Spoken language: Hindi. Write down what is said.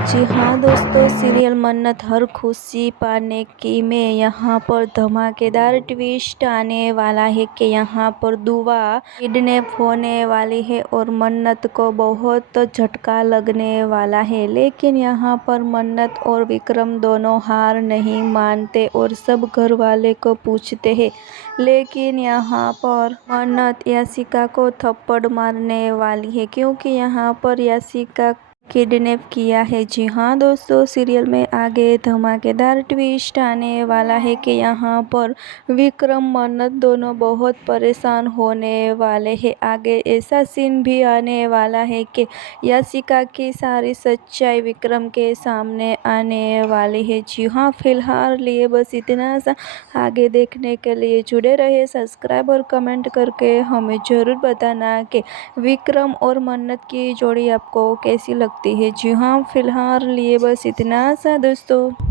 जी हाँ दोस्तों, सीरियल मन्नत हर खुशी पाने की में यहाँ पर धमाकेदार ट्विस्ट आने वाला है कि यहाँ पर दुआ किडनैप होने वाली है और मन्नत को बहुत झटका लगने वाला है। लेकिन यहाँ पर मन्नत और विक्रम दोनों हार नहीं मानते और सब घर वाले को पूछते हैं। लेकिन यहाँ पर मन्नत याशिका को थप्पड़ मारने वाली है क्योंकि यहाँ पर याशिका किडनैप किया है। जी हाँ दोस्तों, सीरियल में आगे धमाकेदार ट्विस्ट आने वाला है कि यहाँ पर विक्रम मन्नत दोनों बहुत परेशान होने वाले हैं। आगे ऐसा सीन भी आने वाला है कि याशिका की सारी सच्चाई विक्रम के सामने आने वाली है। जी हाँ, फिलहाल लिए बस इतना सा। आगे देखने के लिए जुड़े रहे, सब्सक्राइब और कमेंट करके हमें ज़रूर बताना कि विक्रम और मन्नत की जोड़ी आपको कैसी लगती है। जी हाँ, फिलहाल लिए बस इतना सा दोस्तों।